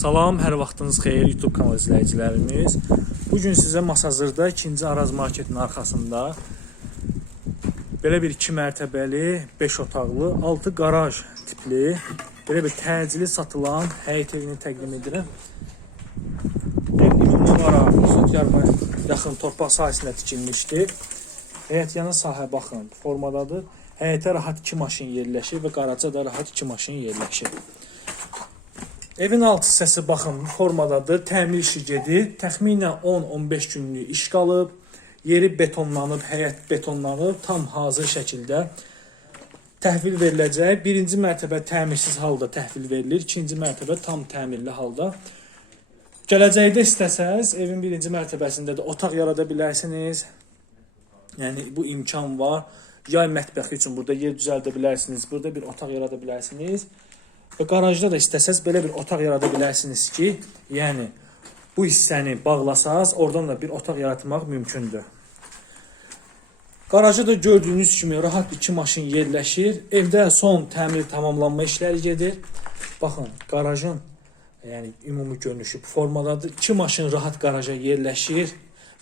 Salam, hər vaxtınız xeyir YouTube kanal izləyicilərimiz. Bu gün sizə Masazırda 2-ci Araz marketin arxasında belə bir 2 mərtəbəli, 5 otaqlı, 6 qaraj tipli, belə bir təcili satılan həyət evini təqdim edirəm. Ev ümumi olaraq 100 yarıma yaxın torpaq sahəsində tikilmişdir. Həyət yana sahə baxın, formadadır. Həyətə rahat 2 maşın yerləşir və qaraja da rahat 2 maşın yerləşir. Evin alt hissəsi baxın formadadır, təmir işi gedir. Təxminən 10-15 günlük iş qalıb. Yeri betonlanıb, həyət betonlanıb, tam hazır şəkildə təhvil veriləcək. Birinci mərtəbə təmirsiz halda təhvil verilir, ikinci mərtəbə tam təmirli halda. Gələcəkdə istəsəz evin birinci mərtəbəsində də otaq yarada bilərsiniz. Yəni bu imkan var. Yay mətbəxi üçün burada yer düzəldə bilərsiniz. Burada bir otaq yarada bilərsiniz. Və qarajda da istəsəz belə bir otaq yarada bilərsiniz ki, yəni bu hissəni bağlasaz, oradan da bir otaq yaratmaq mümkündür. Qarajda da gördüyünüz kimi rahat iki maşın yerləşir. Evdə son təmir tamamlanma işləri gedir. Baxın, qarajın yəni ümumi görünüşü bu formadadır. İki maşın rahat qaraja yerləşir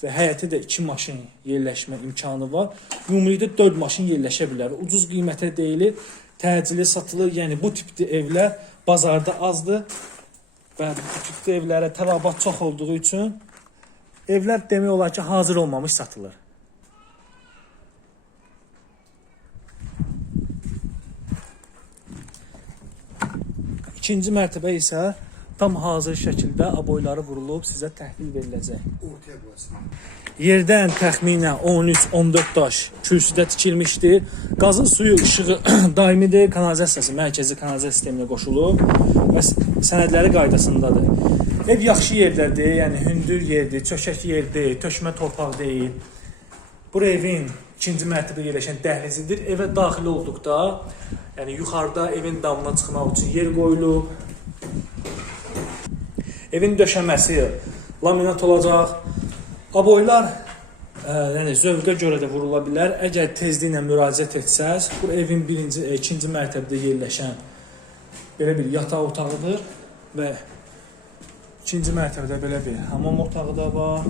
və həyətə də iki maşın yerləşmə imkanı var. Ümumilikdə 4 maşın yerləşə bilər. Ucuz qiymətə deyilir təcili satılır. Yəni bu tipli evlər bazarda azdır və bu tipli evlərə tələbat çox olduğu üçün evlər demək olar ki, hazır olmamış satılır. İkinci mərtəbə isə tam hazır şəkildə aboyları vurulub sizə təhvil veriləcək. Ortaya qoyasın. Yerdən təxminən 13-14 daş kürsüdə tikilmişdir. Qazın suyu işığı daimidir. Kanalizasiyası mərkəzi kanalizasiya sisteminə qoşulub və sənədləri qaydasındadır. Ev yaxşı yerdədir, yəni hündür yerdir, çökək yer deyil, tökmə torpaq deyil. Bu evin ikinci mərtəbədə yerləşən dəhlizidir. Evə daxil olduqda, yəni yuxarıda evin damına çıxmaq üçün yer qoyulub. Evin döşəməsi laminat olacaq. Aboylar ə, yəni zövqə görə də vurula bilər. Əgər tezliklə müraciət etsəz, bu evin birinci, e, ikinci mərtəbədə yerləşən belə bir yataq otağıdır və ikinci mərtəbədə belə bir hamam otağı da var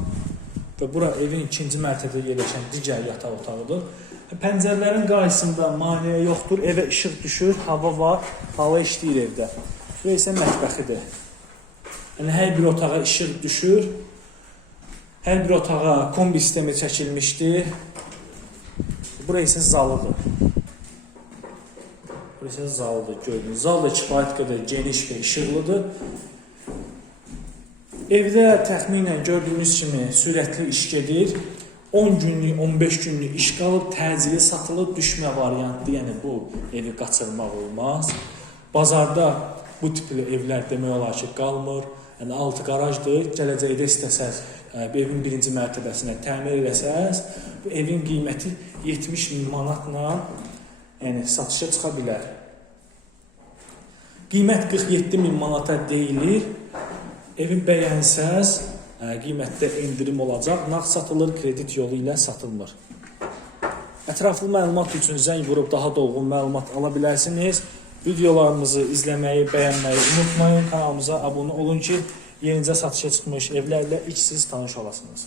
və bura evin ikinci mərtəbədə yerləşən digər yataq otağıdır. Pəncərələrin qarşısında maneə yoxdur. Evə işıq düşür, hava var, hava işləyir evdə. Bura isə mətbəxidir. Yəni hər bir otağa işıq düşür. Hər bir otağa kombi sistemi çəkilmişdir. Bura isə zalıdır. Bura isə zalıdır gördüyünüz. Zal da kifayət qədər geniş və işıqlıdır. Evdə təxminən gördüyünüz kimi sürətli iş gedir. 10 günlük, 15 günlük iş qalıb, təcili satılıb düşmə variantı, yəni bu evi qaçırmaq olmaz. Bazarda bu tipli evlər demək olar ki, qalmır. Yəni altı qarajdır. Gələcəkdə istəsəz bu evin birinci mərtəbəsinə təmir eləsəz, bu evin qiyməti 70 min manatla yəni satışa çıxa bilər. Qiymət 47 min manata deyilir. Evi bəyənsəz, ə, qiymətdə endirim olacaq. Nağd satılır, kredit yolu ilə satılmır. Ətraflı məlumat üçün zəng vurub daha dolğun məlumat ala bilərsiniz. Videolarımızı izləməyi, bəyənməyi unutmayın. Kanalımıza abunə olun ki, yenicə satışa çıxmış evlərlə ilk siz tanış olasınız.